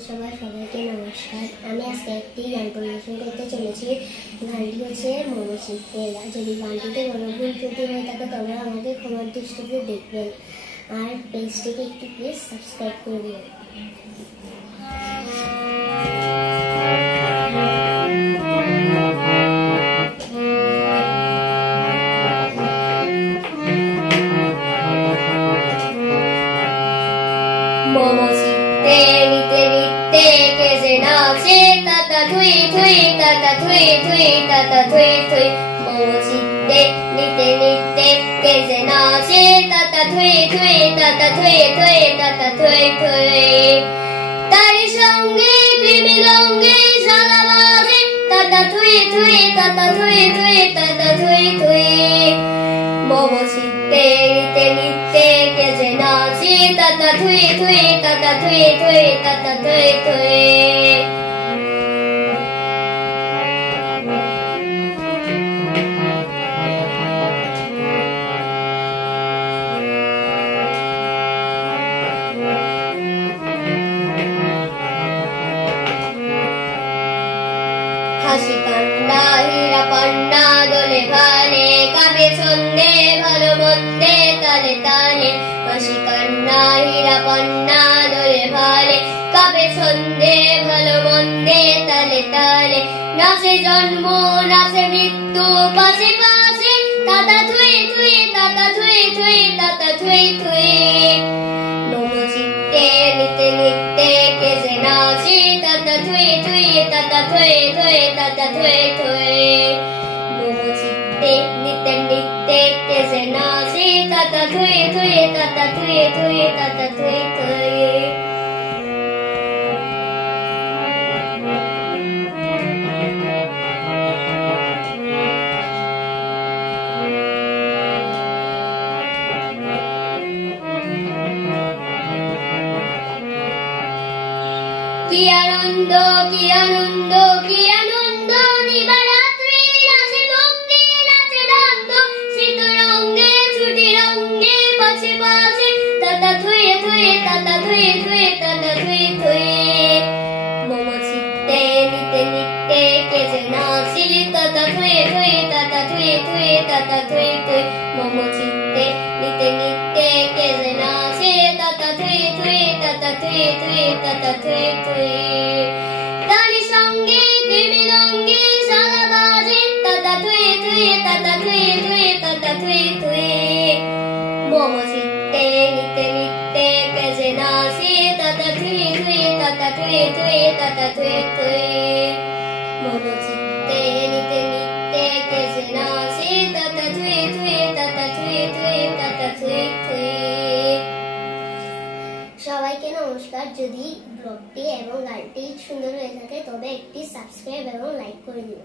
সবাইকে নমস্কার। আমি আজকে একটি গান পরিবেশন করতে চলেছি। গানটি হচ্ছে মোমো শিখতে। যদি গানটিতে কোনো ভুল ত্রুটি হয়ে থাকে তবে আমাকে ক্ষমার দৃষ্টিতে দেখবেন, আর পেজটিকে একটু প্লিজ সাবস্ক্রাইব করে দিন। মোমো শিখতে নিতে নিতে কেজে নাচে তাতা থুই থুই তাতা থুই থুই তাতা থুই থুই। মোমো শিখতে নিতে নিতে কেজে নাচে তাতা থুই থুই তাতা থুই থুই তাতা থুই থুই। তার সঙ্গে কৃমি লঙ্গে সাদা বাজে তাতা থুই থুই তাতা থুই থুই তাতা থুই থুই। মোমো শিখতে নিতে নিতে কেজে নাচে তাতা থুই থুই তাতা থুই থুই তাতা থুই থুই। হাসি কান্না হীরা পান্না দোলে ভালে কাবে ছন্দে ভালো মন্দে তালে তালে। হাসি কান্না হীরা পান্না দোলে ভালে কাবে ছন্দে ভালো মন্দে তালে তালে। নাচে জন্ম নাচে মৃত্যু পাশে পাশে তাতা থুই থুই তাতা থুই থুই তাতা থুই থুই। মোমো শিখতে নিতে নিতে কেজে নাচে তাতা থুই থুই তাতা থুই থুই তাতা থুই থুই। মোমো শিখতে নিতে নিতে কেজে নাচে তাতা থুই থুই তাতা থুই থুই তাতা থুই থুই। কি আনন্দ কি আনন্দ কি আনন্দ দিবারাত্রি নাচে ভক্তি নাচে নন্দ। শীত রঙ্গে ছুটি রঙ্গে পাশে পাশে তাতা থুই থুই তাতা থুই থুই তাতা থুই থুই। মোমো শিখতে নিতে নিতে কেজে নাচে তাতা থুই থুই তাতা থুই থুই তাতা থুই থুই। মোমো শিখতে নিতে নিতে কেজে নাচে তাতা থুই থুই তাতা থুই থুই তাতা থুই থুই। তার সঙ্গে কৃমি লঙ্গে সাদা বাজে তাতা থুই থুই তাতা থুই থুই তাতা থুই থুই। মোমো শিখতে নিতে নিতে কেজে নাচে তাতা থুই থুই তাতা থুই থুই তাতা থুই থুই। মোমো শিখতে নিতে নিতে কেজে নাচে তাতা থুই থুই তাতা থুই থুই তাতা থুই থুই। সবাইকে নমস্কার। যদি ব্লগটি এবং গানটি সুন্দর হয়ে থাকে তবে একটি সাবস্ক্রাইব এবং লাইক করে দিন।